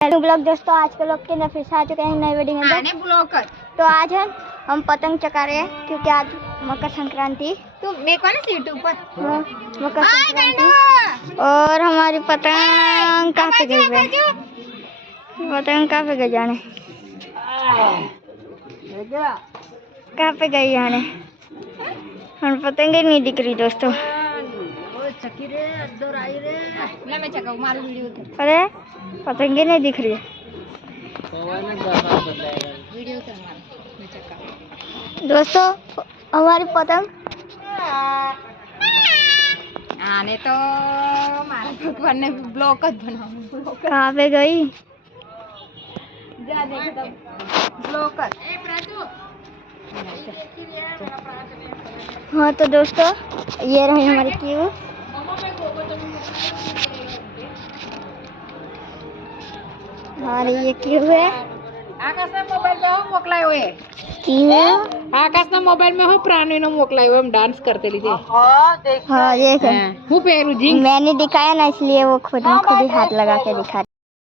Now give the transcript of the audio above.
Hello blog दोस्तों, आज के लोग के अंदर फिर से आ चुके हैं नई वीडियो में अंदर। तो आज हम पतंग चका रहे हैं क्योंकि आज मकर संक्रांति। तो मेरे को ना सीट ऊपर मकर संक्रांति। और हमारी पतंग कहाँ पे गई है? पतंग कहाँ पे गई जाने? कहाँ पे गई जाने? हम पतंग ही नहीं दिख रही दोस्तों। अरे पतंगे नहीं दिख रही है। दोस्तों हमारी पतंग आने तो मारा भगवान ने ब्लॉक बनाओ। कहाँ पे गई? जा देख तब ब्लॉक। हाँ तो दोस्तों ये रही हमारी क्यू। हमारी ये क्यू है। આકાશના મોબાઈલમાં હું મોકલાયો એ क्यू આકાશના મોબાઈલમાં હું પ્રાણીનો મોકલાયો એમ ડાન્સ કરતે લીધે हाँ ये હું પહેરું જીન્સ मैंने दिखाया ना, इसलिए वो खुद में खुद ही हाथ लगा के दिखा